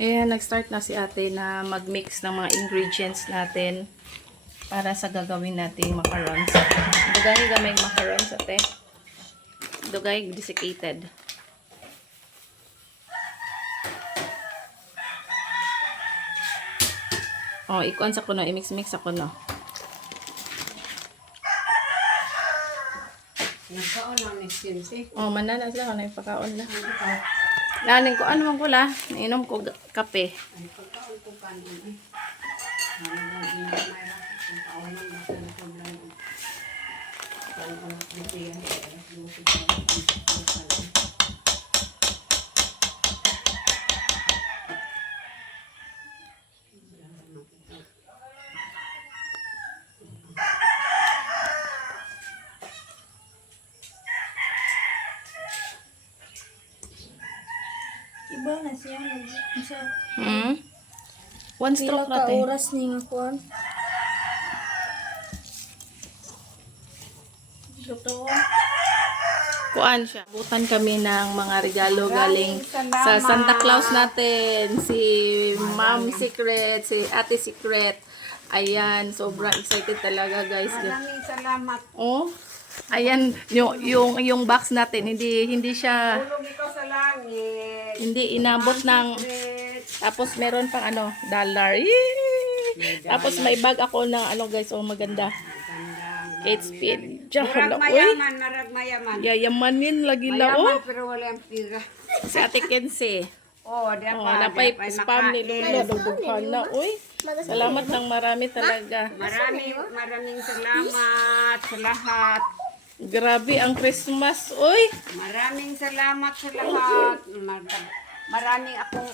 Ayan, nag-start na si ate na mag-mix ng mga ingredients natin para sa gagawin nating macarons. Dugay gamay macarons ate. Dugay desiccated. Oh, ikuan sa kuno, i-mix-mix sa kuno. Nagkaon na ni Sinsi. Oh, manana sila kung nagpakaon na. Laning ko, ano ko la? Nainom ko kape. Ay, pagkaon ko kanin eh. Ano na ginamay ra kung kaonan na sa problema. Kaon ko na bigyan Iba na siya. One stroke Pila ka natin. oras ni nga kuan? Kuan siya. Butan kami ng mga regalo galing sa Santa Claus natin. Si Mom Secret, si Ate Secret. Ayan, sobrang excited talaga guys. Maraming salamat. Oh. Ayan, yung box natin, hindi siya, Tulog ikaw sa langit. hindi inabot ng, tapos meron pang ano, dollar. Yee! Tapos may bag ako ng ano guys, oh maganda. Kate Spade. Diyan, Marag uy. mayaman, marag mayaman. Yayamanin lagi la, Mayaman oh. pero wala ang pira. Si Ate Kenzie. Oh, di Oh, pa. napay spam ni Lolo, dugdugan na, uy. Salamat ng marami talaga. Maraming salamat sa lahat. Grabe ang Christmas, uy. Maraming salamat sa lahat. Maraming akong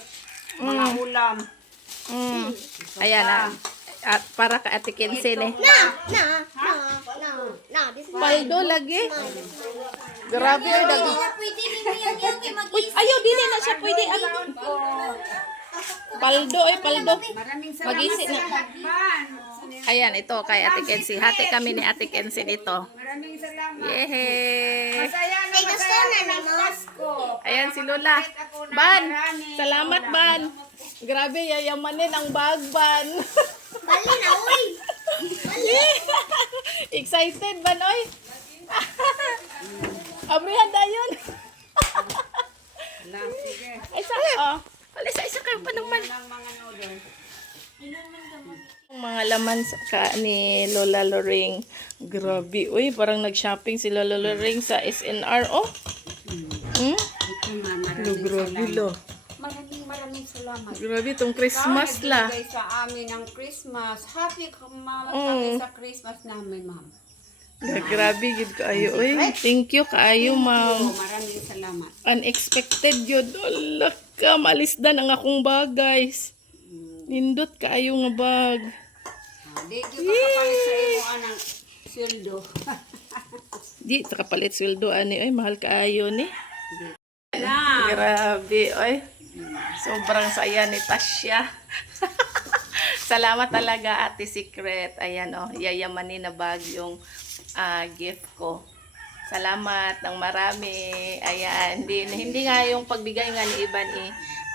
mga ulam. Ayan na. At para ka Ate Kenzie ni. No. This is Paldo lagi. Grabe ay dagi. pwede ni mo yung mag Uy, ayaw dili na siya pwede ano. Paldo ay paldo. Maraming salamat Mag-isi sa na. lahat, Ban. Ayan, ito kay Ate Kenzie. Hati kami ni Ate Kenzie nito. Maraming salamat. Yehey! Masaya na masaya na ng Pasko. Ayan si Lola. Ban! Salamat, Ban! Grabe, yayamanin ang bag, Ban. Bali na, uy! Excited, Ban, oy! Abrihan dayon. Sige. Ay, sa, oh. Isa kayo pa naman. Ng mga noodles. Ang mga laman ni Lola Loring. Grabe, uy, parang nag-shopping si Lola Loring sa SNR, oh. Ito ma, maraming Grabe, salamat. lo. Maraming salamat. Grabe, itong Christmas la. Nagbigay sa amin ng Christmas. Happy sa Christmas namin, ma'am. Grabe, gid kaayo, uy. Thank you, kaayo, ma'am. Oh, maraming salamat. Unexpected yun. Ala ka, malisdan ang akong bag, guys. Nindot kaayo nga bag. Di pa kapalit sa imo anang sweldo. Di, kapalit sweldo, ani. Ay, mahal kaayo ni. Na. Grabe, oy. Sobrang saya ni Tasya. Salamat talaga, Ate Secret. Ayan, oh, yayamanin na bag yung gift ko. Salamat ng marami. Ayan, hindi nga yung pagbigay nga ni Iban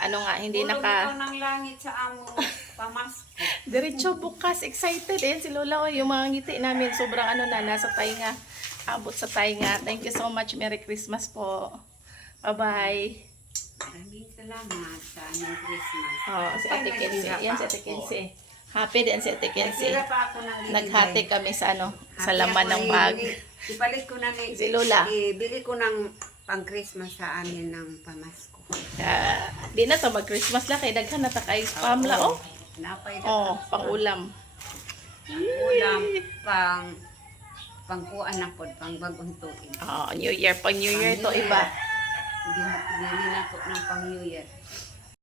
ano nga, hindi Tulog naka... ikaw ng langit sa amo pamasko. Diretso bukas, excited. Ayan si Lola, oh, yung mga ngiti namin, sobrang ano na, nasa tainga. Abot sa tainga. Thank you so much. Merry Christmas po. Bye-bye. Maraming salamat sa aming Christmas. Oh, si Ate Kenzie. Yan si Ate Kenzie. Happy din si Ate Kenzie. Sira pa ako ng Naghati kami sa ano, sa laman ng bag. Ipalit ko na ni Si Lola. Ibili ko ng pang Christmas sa amin ng pamasko. Di na to mag-Christmas la kay daghan na ta kay spam la, oh. Napay na Oh, pang-ulam. ulam pang kuan na pod pang bagong tuig. Oh, New Year, pang New Year to iba. Hindi na po ng pang New Year.